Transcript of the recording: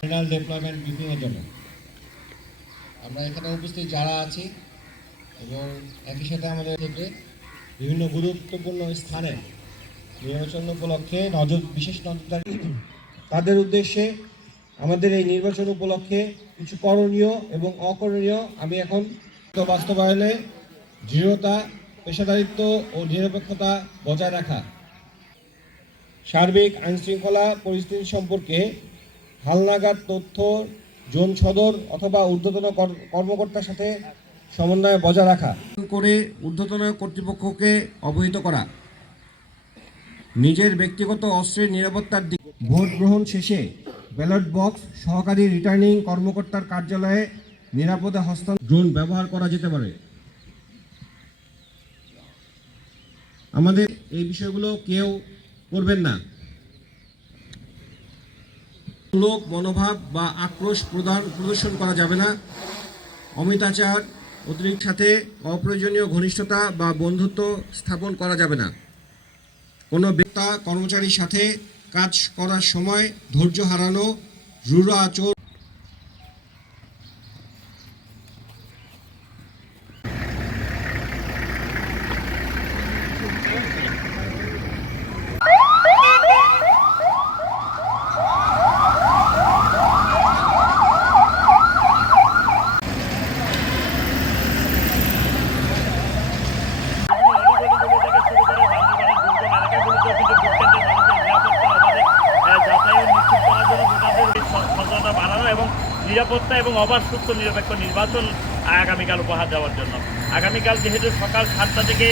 General development ব্রিফিংয়ের জন্য আমরা এখানে উপস্থিত যারা আছি এবং একই সাথে আমাদের থেকে বিভিন্ন গুরুত্বপূর্ণ স্থানে নির্বাচন উপলক্ষে বিশেষ নজরদারি তাদের উদ্দেশ্যে আমাদের এই নির্বাচন উপলক্ষে কিছু করণীয় এবং অকরণীয় আমি এখন বাস্তবায়নে দৃঢ়তা, পেশাদারিত্ব ও নিরপেক্ষতা বজায় রাখা, সার্বিক আইনশৃঙ্খলা পরিস্থিতি সম্পর্কে হালনাগাদ তথ্য জোন সদর অথবা ঊর্ধ্বতন কর্মকর্তার সাথে সমন্বয় বজায় রাখা করে ঊর্ধ্বতন কর্তৃপক্ষকে অবহিত করা, নিজের ব্যক্তিগত অস্ত্রের নিরাপত্তার দিক ভোট গ্রহণ শেষে ব্যালট বক্স সহকারী রিটার্নিং কর্মকর্তার কার্যালয়ে নিরাপদে হস্তান্তর ড্রোন ব্যবহার করা যেতে পারে। আমাদের এই বিষয়গুলো কেউ করবেন না। লোক মনোভাব বা আক্রোশ প্রদর্শন করা যাবে না। অমিতাচার, অতিরিক্ত সাথে অপ্রয়োজনীয় ঘনিষ্ঠতা বা বন্ধুত্ব স্থাপন করা যাবে না। কোনো ব্যক্তি কর্মচারীর সাথে কাজ করার সময় ধৈর্য হারানো, রূঢ় আচরণ বাড়ানো এবং নিরাপত্তা এবং অবাধ সুস্থ নিরপেক্ষ নির্বাচন আগামীকাল উপহার দেওয়ার জন্য। আগামীকাল যেহেতু সকাল 7টা থেকে